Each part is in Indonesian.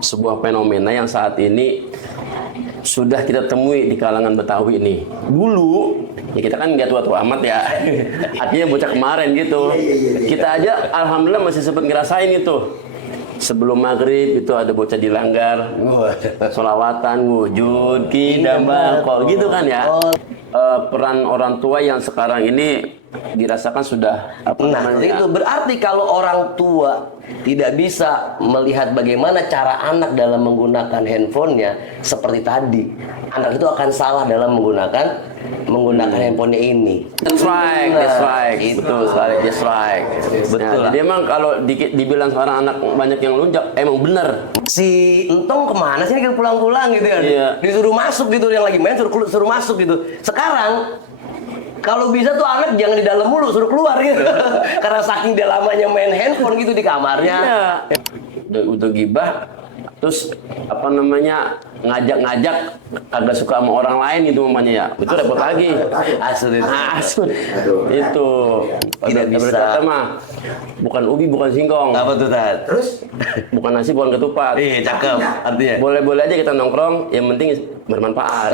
sebuah fenomena yang saat ini sudah kita temui di kalangan Betawi ini. Dulu, ya kita kan nggak tua-tua amat ya, artinya bocah kemarin gitu. Kita aja alhamdulillah masih sempat ngerasain itu. Sebelum maghrib itu ada bocah di langgar, sholawatan, wujud, kidambal, gitu kan ya. Peran orang tua yang sekarang ini dirasakan sudah itu berarti kalau orang tua tidak bisa melihat bagaimana cara anak dalam menggunakan handphonenya seperti tadi, anak itu akan salah dalam menggunakan handphonenya ini. That's right, betul sekali, that's right. Betul. Jadi emang kalau dibilang sekarang anak banyak yang lunjak, emang bener. Si Entong kemana sih ini pulang-pulang gitu kan? Iya. Disuruh masuk gitu, yang lagi main suruh masuk gitu. Sekarang kalau bisa tuh anak jangan di dalam mulu, suruh keluar gitu. Karena saking dia lamanya main handphone gitu di kamarnya. Iya. Udah gibah, terus ngajak-ngajak agak suka sama orang lain gitu mamanya ya. Itu repot lagi. Asud. Itu. Tidak bisa. Mah bukan ubi, bukan singkong. Apa tuh, Tat? Terus Bukan nasi, bukan ketupat. Iya, cakep artinya. Boleh-boleh aja kita nongkrong, yang penting bermanfaat.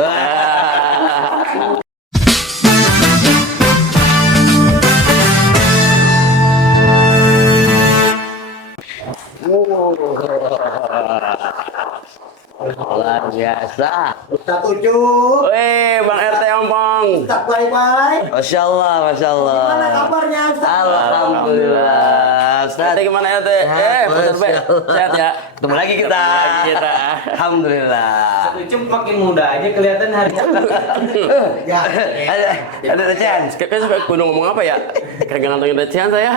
Luar biasa. Ustaz Ucup, Weh, Bang RT Ompong. Ustaz baik-baik. Masya Allah, Masya Allah. Gimana kabarnya Ustaz? Alhamdulillah. Ustaz. RT gimana RT? Bener Be. Sehat ya? Ketemu lagi kita. Alhamdulillah. Ucup makin muda aja kelihatan hari Ya, Ada recehan. Kayaknya suka gunung ngomong apa ya? Kagak ngantongin recehan saya.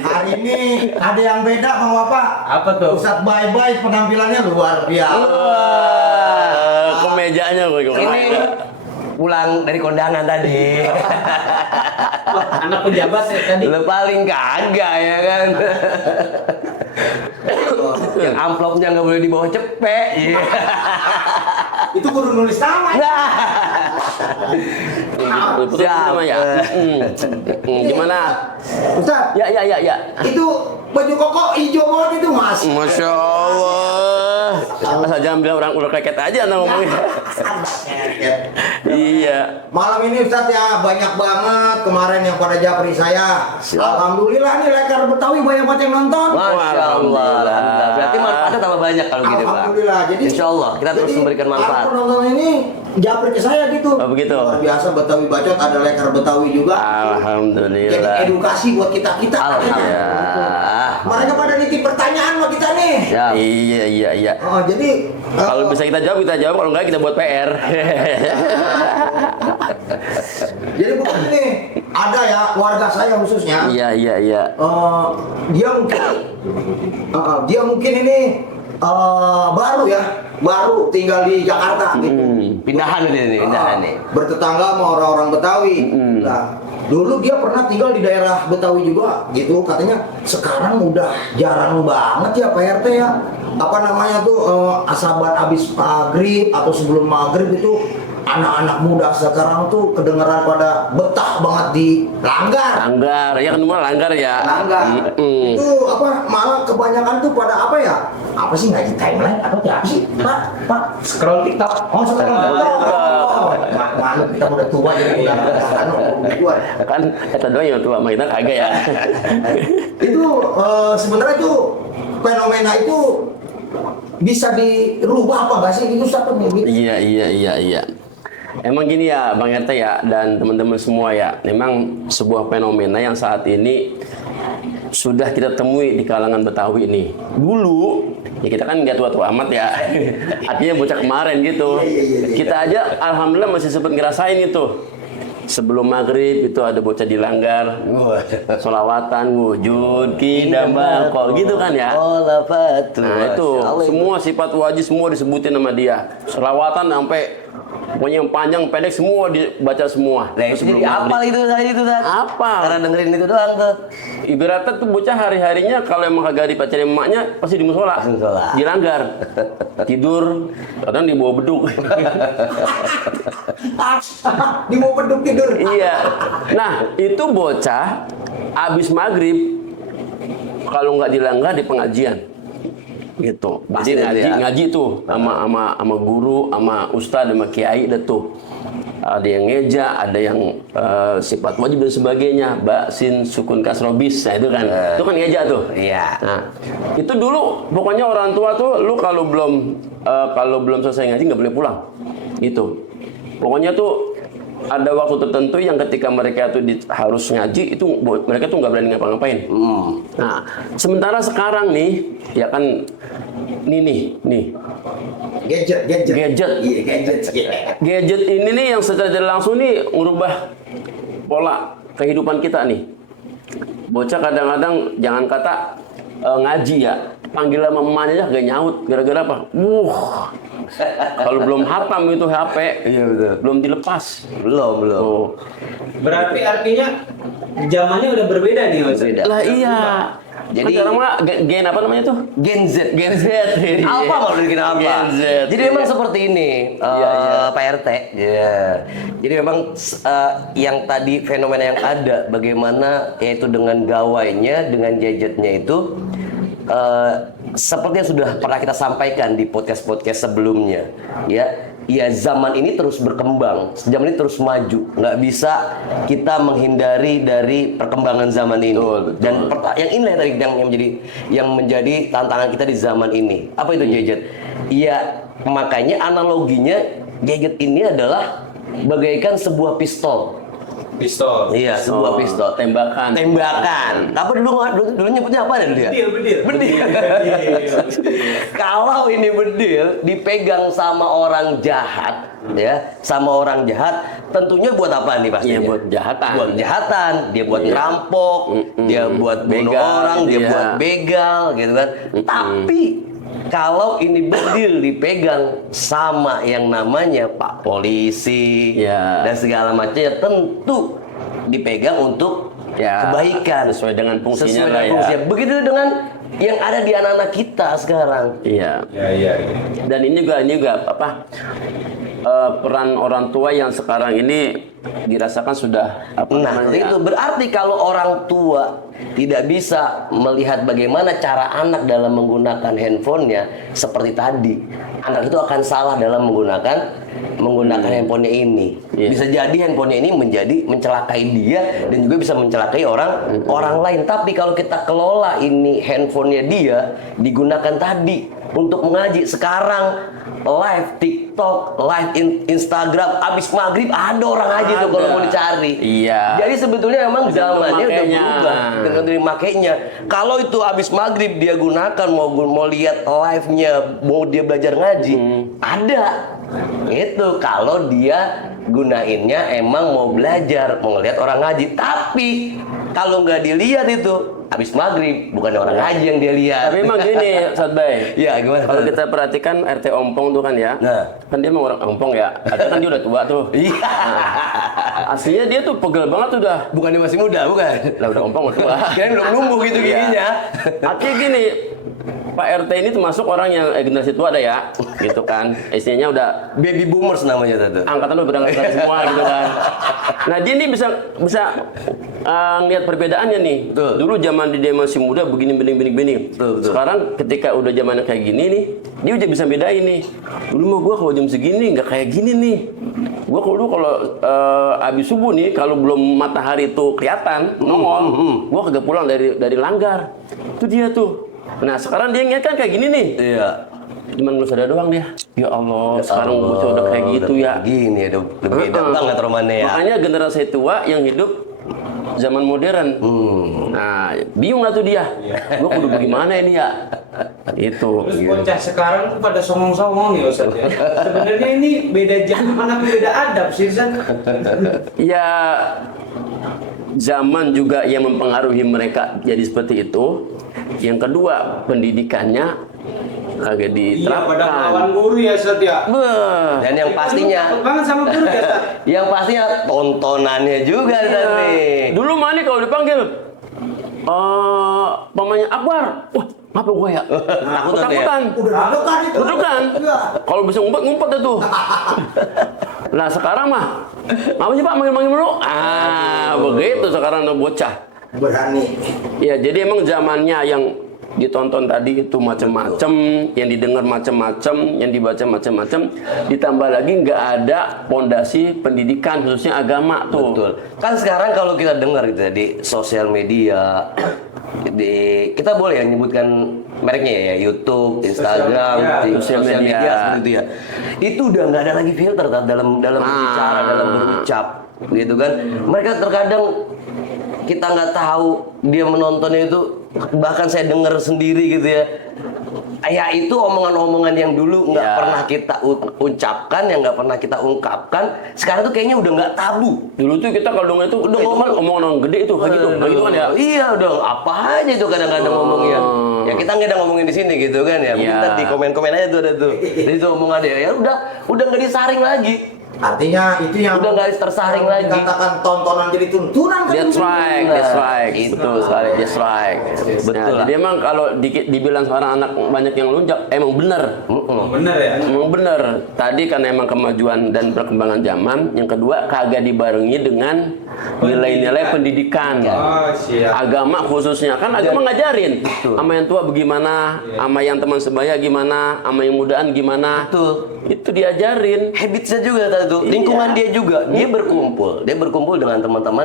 hari ini ada yang beda Bang Bapak. Apa tuh? Ustaz baik-baik penampilannya luar biasa. Kemejanya gue Ini pulang dari kondangan tadi. Anak pejabat ya tadi. Lu paling kagak ya kan. Yang amplopnya nggak boleh di bawah cepet. Iya. Itu kudu nulis nama. Sama ya. Gimana? Ustaz, Ya. itu baju koko hijau banget itu Mas. Masya Allah. Masa jangan bilang orang udah keket aja anda ngomongnya. Iya. Malam ini Ustaz ya banyak banget kemarin yang pada japri saya. Alhamdulillah nih lekar Betawi banyak banget yang nonton. Masya Allah. Alhamdulillah. Berarti manfaatnya tambah banyak kalau gitu, Pak. Alhamdulillah. Jadi Insya Allah kita terus memberikan manfaat. Para penonton ini japri ke saya gitu. Oh, begitu. Luar biasa Betawi Bacot, ada lekar Betawi juga. Jadi Alhamdulillah. edukasi buat kita. Alhamdulillah. Mereka pada nitip pertanyaan sama kita nih. Ya. Iya. Oh, jadi Kalau bisa kita jawab, kalau enggak kita buat PR. jadi bukan ini ada ya warga saya khususnya. Iya. Dia mungkin ini baru tinggal di Jakarta gitu. Pindahan ini, pindahan nih. Bertetangga sama orang-orang Betawi. Nah, dulu dia pernah tinggal di daerah Betawi juga gitu, katanya sekarang udah jarang banget ya Pak RT ya. Apa namanya tuh asaban abis maghrib atau sebelum maghrib itu anak-anak muda sekarang tuh kedengeran pada betah banget di langgar. Langgar, ya kan semua langgar ya. Langgar. Itu apa malah kebanyakan tuh pada apa ya? Apa sih ngaji timeline atau apa sih? Pak. Scroll TikTok. Oh, sekarang malu kita udah tua jadi udah tua. Kan kita doang yang tua, sama kita kagak ya. Itu sebenarnya itu fenomena itu bisa dirubah apa nggak sih itu satu gitu? Iya. Emang gini ya Bang RT ya dan teman-teman semua ya, memang sebuah fenomena yang saat ini sudah kita temui di kalangan Betawi ini. Dulu, ya kita kan nggak tua-tua amat ya, artinya bocah kemarin gitu. Kita aja alhamdulillah masih sempat ngerasain itu. Sebelum maghrib itu ada bocah di langgar, sholawatan, wujud, kidambal, gitu kan ya. Nah itu semua sifat wajib semua disebutin sama dia. Sholawatan sampai pokoknya yang panjang pendek semua dibaca semua. Nah, itu jadi apal itu tadi itu Tat. Apa? Karena dengerin itu doang tuh. Ibaratnya tuh bocah hari-harinya kalau emang kagak dipacarin emaknya pasti di musola, di langgar, tidur, kadang di bawah beduk. Di bawah beduk tidur. Iya. Nah itu bocah abis maghrib kalau nggak di langgar di pengajian. gitu. Pasti Jadi nanti ya. ngaji tuh sama guru, sama ustadz, sama kiai dah tuh. Ada yang ngeja, ada yang sifat wajib dan sebagainya, ba, sin, sukun, kasroh, bis. Nah itu kan, itu kan ngeja tuh. Iya. Nah, itu dulu pokoknya orang tua tuh, lu kalau belum selesai ngaji nggak boleh pulang. Gitu. Pokoknya tuh ada waktu tertentu yang ketika mereka tuh harus ngaji itu mereka tuh nggak berani ngapa-ngapain. Nah, sementara sekarang nih, ya kan, nih. Gadget. Iya, gadget. Gadget ini nih yang secara tidak langsung nih merubah pola kehidupan kita nih. Bocah kadang-kadang jangan kata ngaji ya, panggil sama emaknya aja gak nyaut. Gara-gara apa? Kalau belum hatam itu HP, Iya betul. belum dilepas. Belum. Oh. Berarti artinya zamannya udah berbeda nih Mas. Berbeda. Lah iya. Jadi- Jadi sekarang mah gen apa namanya tuh? Gen Z. Gen Z. Apa mau bikin apa? Gen Z. Jadi memang seperti ini, Iya. Pak RT. Ya. Jadi memang yang tadi fenomena yang ada, bagaimana yaitu dengan gawainya, dengan gadgetnya itu, seperti yang sudah pernah kita sampaikan di podcast-podcast sebelumnya, ya zaman ini terus berkembang, zaman ini terus maju, nggak bisa kita menghindari dari perkembangan zaman ini. Betul. Dan yang inilah tadi yang menjadi tantangan kita di zaman ini. Apa itu gadget? Ya makanya analoginya gadget ini adalah bagaikan sebuah pistol. Pistol. Iya, sebuah pistol. Tembakan. Apa dulu nyebutnya apa dulu ya? Bedil. Kalau ini bedil dipegang sama orang jahat, tentunya buat apa nih pastinya? Iya, buat kejahatan. Buat kejahatan, dia buat ngerampok, dia buat bunuh Begal, orang, dia iya. buat begal, gitu kan. Tapi kalau ini bedil dipegang sama yang namanya Pak Polisi Ya. dan segala macamnya, tentu dipegang untuk Ya, kebaikan sesuai dengan fungsinya Sesuai lah dengan ya. fungsinya. Begitu dengan yang ada di anak-anak kita sekarang. Iya. Iya. Dan ini juga apa? Peran orang tua yang sekarang ini dirasakan sudah apa Nah, namanya? itu berarti kalau orang tua tidak bisa melihat bagaimana cara anak dalam menggunakan handphonenya seperti tadi, anak itu akan salah dalam menggunakan handphonenya ini. Iya. Bisa jadi handphonenya ini mencelakai dia dan juga bisa mencelakai orang lain. Tapi kalau kita kelola ini handphonenya dia digunakan tadi untuk mengaji, sekarang live TikTok, live Instagram, abis maghrib ada orang ngaji tuh kalau mau dicari. Iya. Jadi sebetulnya memang Tergantung zamannya udah makainya. berubah dengan dari makainya. Kalau itu abis maghrib dia gunakan mau lihat live-nya, mau dia belajar ngaji, ada. Itu kalau dia gunainnya emang mau belajar, mau ngeliat orang ngaji. Tapi kalau nggak dilihat itu abis maghrib, bukan orang ngaji yang dia lihat. Tapi emang gini, Ustadz Bay. Iya, gimana? Kalau kita perhatikan RT Ompong tuh kan ya, Nah. kan dia emang orang Ompong ya. Artinya kan dia udah tua tuh. Iya. Aslinya dia tuh pegel banget udah. Bukan dia masih muda, bukan? Lah udah Ompong udah tua. Kirain belum numbuh gitu giginya. Artinya gini, Pak RT ini termasuk orang yang generasi tua ada ya, gitu kan. Istilahnya udah Baby boomers namanya tuh. angkatan udah berangkat semua gitu kan. Nah dia ini bisa ngeliat perbedaannya nih. Betul. Dulu zaman dia masih muda begini. Betul. Sekarang ketika udah zamannya kayak gini nih, dia udah bisa bedain nih. Dulu mah gua kalau jam segini nggak kayak gini nih. Gua kalau habis subuh nih, kalau belum matahari itu kelihatan nongol, gua kagak pulang dari langgar. Itu dia tuh. Nah sekarang dia ngeliat kan kayak gini nih. Iya. Cuman lu sadar doang dia. Ya Allah, sekarang bocah udah kayak gitu ya. Gini ya, beda banget romannya ya. Makanya generasi tua yang hidup zaman modern. Nah, bingung lah tuh dia. Gua kudu bagaimana ini ya? Itu. Terus bocah sekarang tuh pada songong-songong nih Ustaz ya. Sebenarnya ini beda zaman apa beda adab sih Ustaz? Ya, zaman juga yang mempengaruhi mereka jadi seperti itu. Yang kedua, pendidikannya kagak Iya pada diterapkan. melawan guru ya Ustaz ya. Beuh. Dan yang pastinya, Takut banget sama guru ya Ustaz. yang pastinya tontonannya juga tadi. Dulu mana kalau dipanggil pamannya Akbar, wah apa gue ya? Ketakutan. Udah deg-degan itu. Deg-degan. Iya. Kalau bisa ngumpet dah tuh. Nah sekarang mah, apa sih Pak manggil-manggil dulu? Begitu sekarang tuh bocah. Berani. Ya jadi emang zamannya yang ditonton tadi itu macam-macam, yang didengar macam-macam, yang dibaca macam-macam, ditambah lagi nggak ada pondasi pendidikan khususnya agama tuh. Betul. Kan sekarang kalau kita dengar gitu ya, di sosial media, kita boleh ya nyebutkan mereknya ya, YouTube, Instagram, sosial media seperti itu ya. Itu udah nggak ada lagi filter dalam berbicara, dalam berucap, gitu kan. Mereka terkadang kita nggak tahu dia menontonnya itu, bahkan saya dengar sendiri gitu ya. Ya itu omongan-omongan yang dulu nggak pernah kita ucapkan, yang nggak pernah kita ungkapkan, sekarang tuh kayaknya udah nggak tabu. Dulu tuh kita kalau dongeng itu udah omongan orang gede itu kayak gitu kan ya. Iya udah apa aja tuh kadang-kadang ngomongnya. Ya kita nggak ada ngomongin di sini gitu kan ya. Kita di komen-komen aja tuh ada tuh. Jadi itu omongan dia ya udah nggak disaring lagi. Artinya itu yang udah nggak tersaring lagi. Dikatakan tontonan jadi tuntunan kan? That's right. Betul sekali, that's right. Betul. Jadi emang kalau dibilang sekarang anak banyak yang lunjak, emang bener. Bener ya? Emang bener. Tadi kan emang kemajuan dan perkembangan zaman. Yang kedua kagak dibarengi dengan nilai-nilai pendidikan. Oh, siap. Agama khususnya kan agama ngajarin. Sama yang tua bagaimana, sama yang teman sebaya gimana, sama yang mudaan gimana. Betul. Itu diajarin. Habitsnya juga tadi tuh. Lingkungan dia juga. Dia berkumpul dengan teman-teman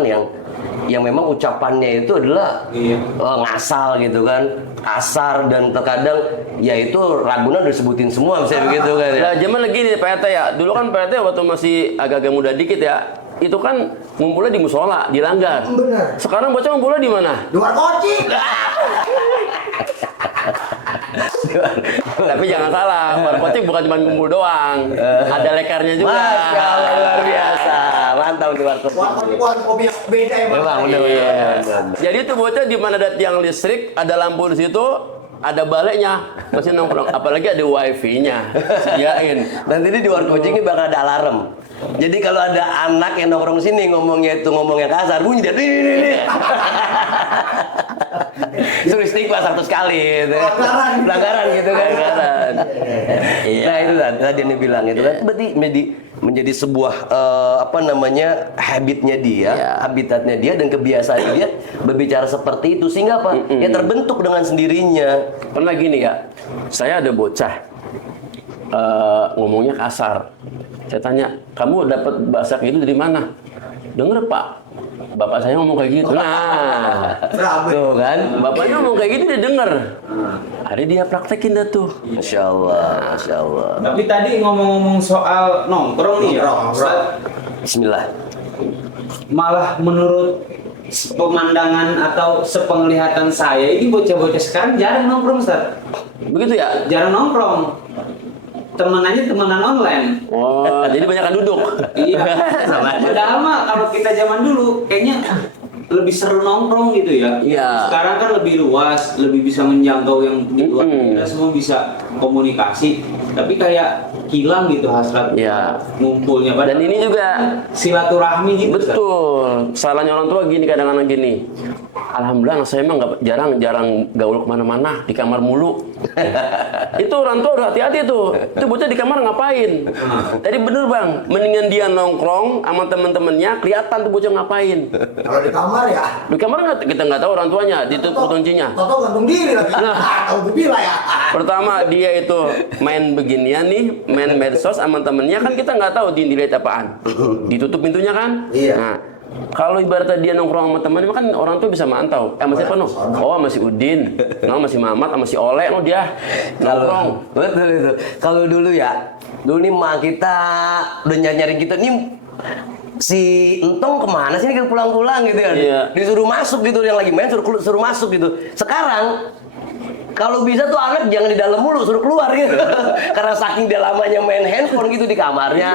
yang memang ucapannya itu adalah ngasal gitu kan, kasar, dan terkadang ya itu Ragunan udah sebutin semua misalnya begitu kan ya. Nah, zaman lagi nih Pak RT ya. Dulu kan Pak RT waktu masih agak-agak muda dikit ya. Itu kan ngumpulnya di musola, di langgar. Bener. Sekarang bocah ngumpulnya di mana? Di luar koci. Tapi jangan salah, warkocik bukan cuma kumpul doang, ada lekarnya juga. Masya Allah, luar biasa, mantap di warkop. Warkop kopi yang beda ya Memang Iya. benar. Jadi itu bocah di mana ada tiang listrik, ada lampu di situ, ada baliknya, masih nongkrong. Apalagi ada wifi-nya, sediain. Nanti ini di warkop ini bakal ada alarm. Jadi kalau ada anak yang nongkrong sini ngomongnya kasar, bunyi dia. Suruh istighfar 100 kali gitu. Pelanggaran gitu kan. Nah itu tadi yang dibilang itu kan berarti menjadi sebuah habitnya dia, habitatnya dia dan kebiasaan dia berbicara seperti itu sehingga apa? Ya terbentuk dengan sendirinya. Pernah gini ya, saya ada bocah ngomongnya kasar. Saya tanya, kamu dapat bahasa kayak gitu dari mana? Dengar Pak, bapak saya ngomong kayak gitu. Nah, Tuh kan, bapaknya ngomong kayak gitu dia denger. Hari dia praktekin dah tuh. Masya Allah, Masya Allah. Tapi tadi ngomong-ngomong soal nongkrong nih ya, Ustaz, Bismillah. malah menurut pemandangan atau sepenglihatan saya ini bocah-bocah sekarang jarang nongkrong, Ustaz. Begitu ya? Jarang nongkrong. Temenannya temenan online. Oh, jadi banyak kan duduk. Iya. Padahal mah kalau kita zaman dulu kayaknya lebih seru nongkrong gitu ya. Iya. Sekarang kan lebih luas, lebih bisa menjangkau yang di luar. Kita semua bisa komunikasi. Tapi kayak hilang gitu hasrat ngumpulnya. Dan ini juga silaturahmi gitu. betul. Salahnya orang tua gini kadang-kadang gini. Alhamdulillah anak saya emang jarang gaul kemana-mana, di kamar mulu. Itu orang tua udah hati-hati tuh. Itu bocah di kamar ngapain? Tadi bener bang, mendingan dia nongkrong sama temen-temennya, kelihatan tuh bocah ngapain. Kalau di kamar ya. Di kamar kita nggak tahu orang tuanya, ditutup kuncinya. Toto gantung diri lagi. Tahu bila ya. Pertama dia itu main beginian nih, main medsos sama temennya kan kita nggak tahu dia dilihat apaan. Ditutup pintunya kan? Iya. Nah, kalau ibaratnya dia nongkrong sama temannya kan orang tuh bisa mantau. Masih penuh. Oh masih Udin, masih Mamat, masih Oleh, dia nongkrong. Betul itu. Kalau dulu nih mak kita udah nyari kita nih si Entong kemana sih nih pulang-pulang gitu kan? Iya. Disuruh masuk gitu, yang lagi main suruh masuk gitu. Sekarang kalau bisa tuh anak jangan di dalam mulu, suruh keluar gitu. Karena saking dia lamanya main handphone gitu di kamarnya.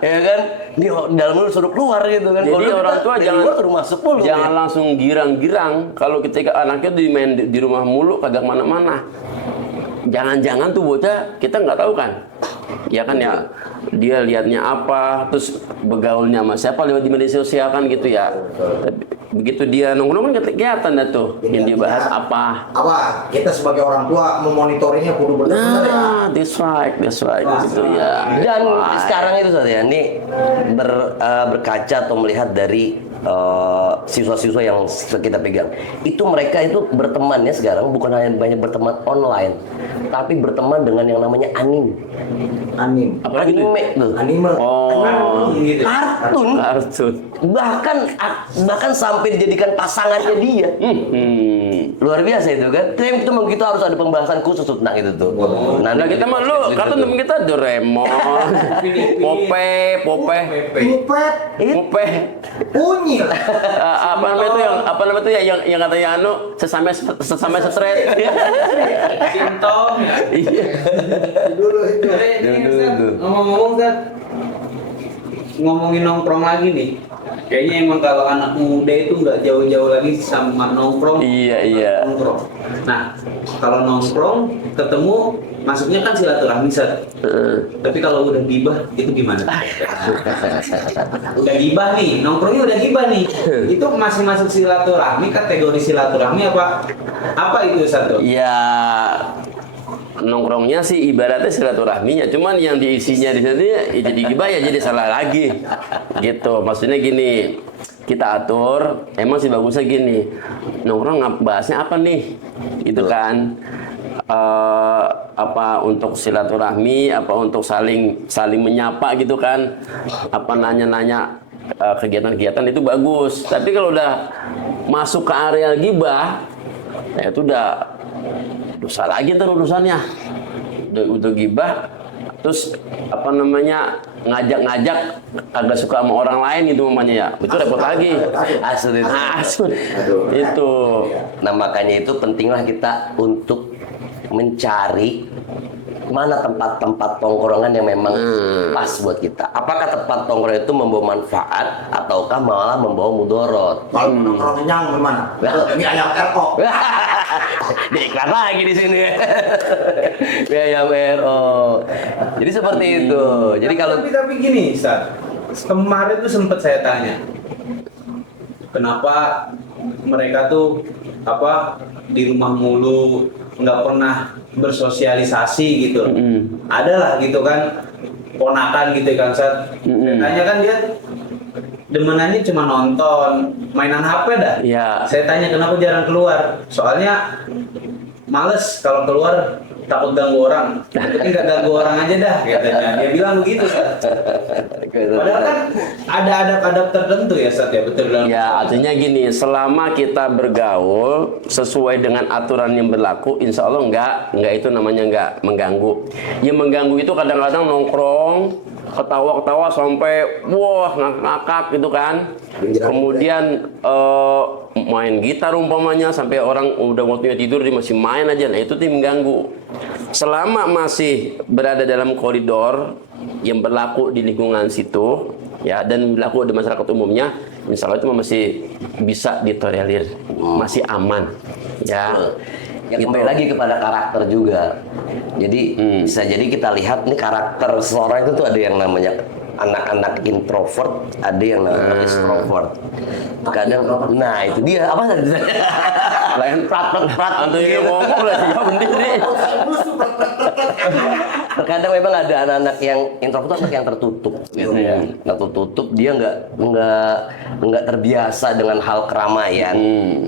Ya kan? Di dalam mulu suruh keluar gitu kan. Jadi orang tua jangan suruh masuk mulu. Jangan langsung girang-girang kalau ketika anaknya main di rumah mulu kagak mana-mana. Jangan-jangan tuh bocah kita nggak tahu kan. Ya kan ya, dia lihatnya apa, terus begaulnya sama siapa lewat di media sosial kan gitu ya. Begitu dia nongkrong kan kelihatan dah tuh yang dibahas apa. Apa? Kita sebagai orang tua memonitornya kudu benar-benar ya. Nah, that's right gitu ya. Dan sekarang itu saja nih berkaca atau melihat dari siswa-siswa yang kita pegang. Itu mereka itu bertemannya sekarang bukan hanya banyak berteman online, tapi berteman dengan yang namanya anime. Apalagi tuh? Anime tuh. Anime. Oh, gitu. Kartun. kartun. Bahkan sampai dijadikan pasangannya dia. Luar biasa itu kan. Itu memang kita harus ada pembahasan khusus tentang itu tuh. Nah kita mah lu kartun temen kita Doraemon, Popeye, Pipet, Popeye. unyil. Apa namanya itu yang katanya sesama stres. Sintong. Iya. Dulu itu. Ini Ustaz, ngomong-ngomong Ustaz, ngomongin nongkrong lagi nih. Kayaknya emang kalau anak muda itu nggak jauh-jauh lagi sama nongkrong. Iya. Nongkrong. Nah, kalau nongkrong ketemu masuknya kan silaturahmi Ustaz. Tapi kalau udah gibah itu gimana? Udah gibah nih, nongkrongnya udah gibah nih. Itu masih masuk silaturahmi, kategori silaturahmi apa? Apa itu Ustaz? Ya nongkrongnya sih ibaratnya silaturahminya, cuman yang diisinya di sini ya jadi gibah ya jadi salah lagi. Gitu. Maksudnya gini, kita atur, emang sih bagusnya gini. Nongkrong bahasnya apa nih? Gitu kan. Apa untuk silaturahmi, apa untuk saling menyapa gitu kan. Apa nanya-nanya kegiatan-kegiatan itu bagus. Tapi kalau udah masuk ke area gibah, ya itu udah dosa lagi ntar urusannya. Udah gibah, terus apa namanya ngajak agak suka sama orang lain gitu mamanya ya, itu repot lagi. Asud. Itu. Nah makanya itu pentinglah kita untuk mencari mana tempat-tempat tongkrongan yang memang pas buat kita. Apakah tempat tongkrong itu membawa manfaat ataukah malah membawa mudorot? Kalau nongkrong kenyang gimana? Ini ayam RO. Diiklan lagi di sini. Ayam RO. Jadi seperti itu. Jadi kalau tapi gini, Ustaz. Kemarin tuh sempat saya tanya. Kenapa mereka tuh di rumah mulu, nggak pernah bersosialisasi gitu. Adalah gitu kan ponakan gitu kan Ustaz. Tanya kan dia demenannya cuma nonton, mainan HP dah. Iya. Saya tanya kenapa jarang keluar. Soalnya males kalau keluar takut ganggu orang. Tapi nggak ganggu orang aja dah katanya. Dia bilang begitu. Padahal kan ada adab-adab tertentu ya Ustaz ya, betul bilang. Ya artinya gini, selama kita bergaul sesuai dengan aturan yang berlaku, insya Allah enggak itu namanya enggak mengganggu. Yang mengganggu itu kadang-kadang nongkrong, ketawa-ketawa sampai wah ngakak gitu kan. Kemudian main gitar umpamanya sampai orang udah waktunya tidur dia masih main aja. Nah itu tim mengganggu. Selama masih berada dalam koridor yang berlaku di lingkungan situ ya dan berlaku di masyarakat umumnya, insya Allah itu masih bisa ditolerir, masih aman ya. Ya kembali lagi kepada karakter juga. Jadi bisa jadi kita lihat nih karakter seseorang itu tuh ada yang namanya anak-anak introvert, ada yang namanya extrovert. Kadang, nah itu dia apa tadi? Lain prat atau yang ngomong lah sih bener nih. Terkadang memang ada anak-anak yang introvert, anak yang tertutup, gitu ya. Yang tertutup, dia nggak terbiasa dengan hal keramaian.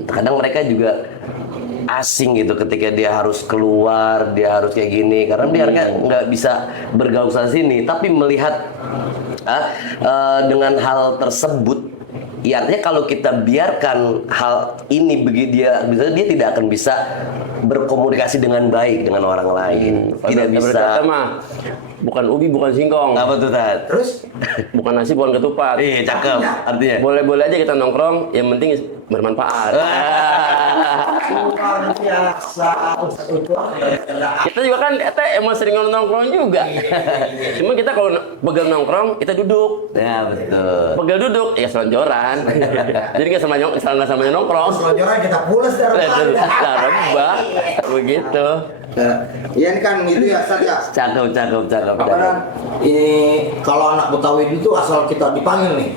Kadang mereka juga asing gitu ketika dia harus keluar, dia harus kayak gini karena dia nggak bisa bergaul sana sini. Tapi melihat dengan hal tersebut, ya artinya kalau kita biarkan hal ini dia tidak akan bisa berkomunikasi dengan baik dengan orang lain. Tidak bisa. Berkata mah bukan ubi bukan singkong. Apa tuh Tat? Terus Bukan nasi bukan ketupat. Cakep artinya. Boleh-boleh aja kita nongkrong, yang penting bermanfaat. luar biasa. Kita juga kan emang sering nongkrong juga. Cuma kita kalau pegang nongkrong, kita duduk. Ya betul. Pegel duduk, ya selonjoran. Jadi nggak sama nongkrong. Selonjoran kita pulas dari Rebah, begitu. Iya ini kan itu ya Ustaz ya. Cakep. Apa kan ini kalau anak Betawi itu asal kita dipanggil nih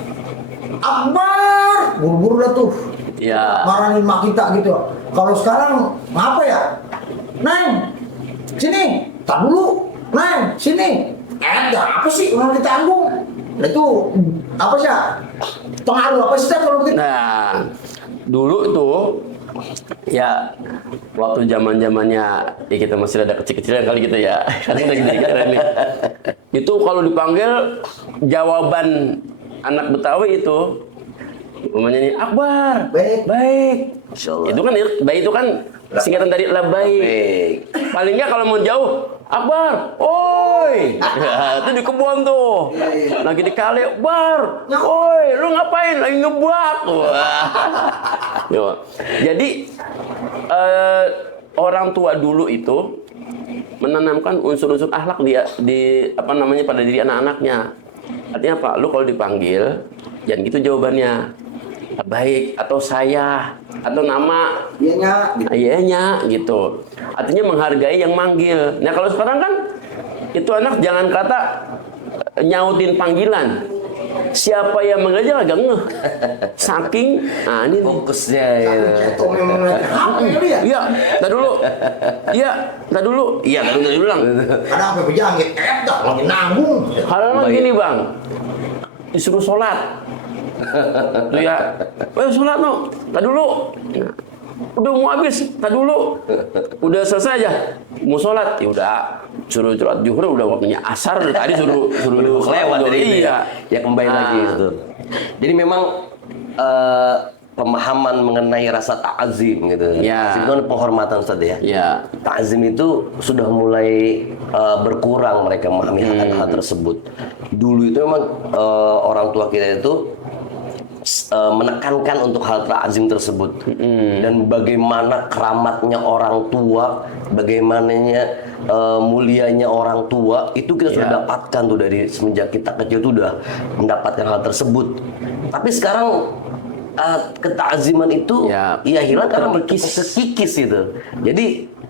Akbar, buru-buru dah tuh. Ya. Marahin mak kita gitu. Kalau sekarang ngapa ya? Neng, sini. Tak dulu. Neng, sini. Ada apa sih? Udah ditanggung. Nah, itu apa sih? pengaruh apa sih Ustaz, kalau begitu? Nah, dulu tuh ya waktu zamannya ya kita masih ada kecil-kecilan kali gitu ya. Karena kita gini-gini ini. Itu kalau dipanggil jawaban anak Betawi itu umumnya nih Akbar. Baik. Baik. Masya Allah. Itu kan baik itu kan singkatan dari labaik. Baik. Paling nggak kalau mau jauh Akbar, oi, ya, itu di kebun tuh, lagi di kali, Bar, oi, lu ngapain? Lagi ngebuat. Wah. Yo. Jadi orang tua dulu itu menanamkan unsur-unsur akhlak di apa namanya pada diri anak-anaknya. Artinya apa? Lu kalau dipanggil, jangan gitu jawabannya. Baik atau saya atau nama ayahnya gitu. Artinya menghargai yang manggil. Nah kalau sekarang kan itu anak jangan kata nyautin panggilan. Siapa yang manggil aja agak ngeh. Saking ini Fokusnya ya. Cetok memang apa ya? Iya, tar dulu. Iya, tar dulu. Iya, tar dulu bilang. Ada apa pejangit? Dah lagi nanggung. Hal gini bang, disuruh sholat. Tuh ya, sholat no, tak dulu. Nah, udah mau habis, tak dulu. Udah selesai aja, mau sholat, ya udah suruh sholat zuhur, udah waktunya asar. Tadi suruh Lewat dari ini iya. ya kembali lagi itu. Jadi memang pemahaman mengenai rasa ta'zim gitu. Ya. Ta'zim itu kan penghormatan Ustaz ya. Ya. Ta'zim itu sudah mulai berkurang mereka memahami hal tersebut. Dulu itu memang orang tua kita itu menekankan untuk hal ta'zim tersebut dan bagaimana keramatnya orang tua, bagaimananya mulianya orang tua itu kita sudah dapatkan tuh dari semenjak kita kecil tuh udah mendapatkan hal tersebut. Tapi sekarang ketaziman itu ya hilang karena terkikis itu. Jadi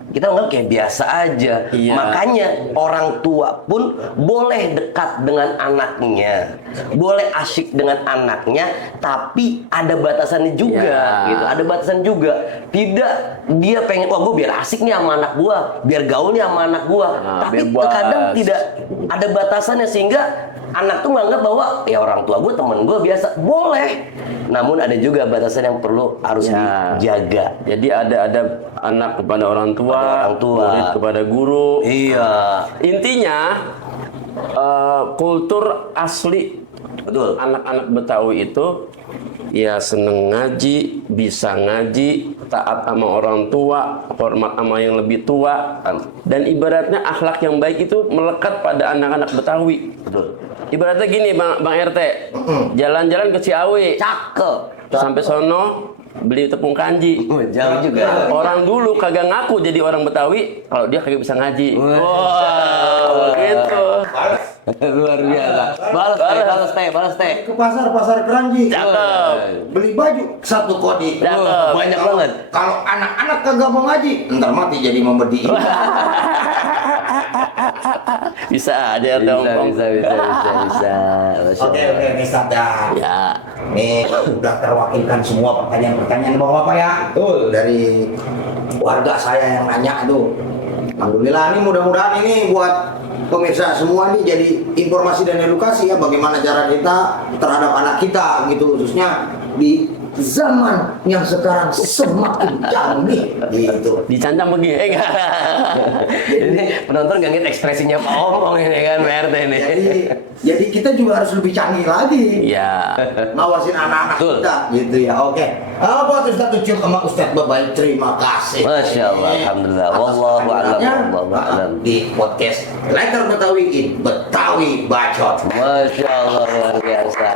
kita anggap kayak biasa aja. Iya. Makanya orang tua pun boleh dekat dengan anaknya, boleh asyik dengan anaknya, tapi ada batasannya juga, gitu. Ada batasan juga. Tidak dia pengen, wah gue biar asik nih sama anak gue, biar gaul nih sama anak gue. Tapi terkadang tidak ada batasannya sehingga anak tuh menganggap bahwa ya orang tua gue temen gue biasa, boleh. Namun ada juga batasan yang harus dijaga. Jadi ada anak kepada orang tua, murid kepada guru. Iya. Intinya kultur asli Betul. anak-anak Betawi itu ya seneng ngaji, bisa ngaji, taat sama orang tua, hormat sama yang lebih tua, dan ibaratnya akhlak yang baik itu melekat pada anak-anak Betawi. Betul. Ibaratnya gini Bang RT, jalan-jalan ke Ciawi, Cakep. sampai sono beli tepung kanji. Jauh juga. Orang dulu kagak ngaku jadi orang Betawi kalau dia kagak bisa ngaji. Wow, gitu. Luar biasa. Balas teh. Ke pasar Keranji. Cakep. Beli baju satu kodi. Cakep. Banyak banget. Kalau anak-anak kagak mau ngaji, ntar mati jadi membedi. Bisa aja dong. Bisa. Oke, nih Sabda. Ya. Nih udah terwakilkan semua pertanyaan-pertanyaan bapak-bapak ya. Betul. Dari warga saya yang nanya tuh. Alhamdulillah ini mudah-mudahan ini buat pemirsa semua nih jadi informasi dan edukasi ya bagaimana cara kita terhadap anak kita gitu, khususnya di zaman yang sekarang semakin canggih gitu. Dicancang begini, enggak. Ini penonton nggak ngeliat ekspresinya Pak Ongkong ini kan PRT ini. Jadi kita juga harus lebih canggih lagi. Iya. Ngawasin anak-anak kita gitu ya. Oke. Apa tuh Ustaz Ucup sama Ustaz Babai? Terima kasih. Masya Allah, alhamdulillah. Wallahu a'lam. Di podcast Letter Betawi Betawi Bacot. Masya Allah, luar biasa.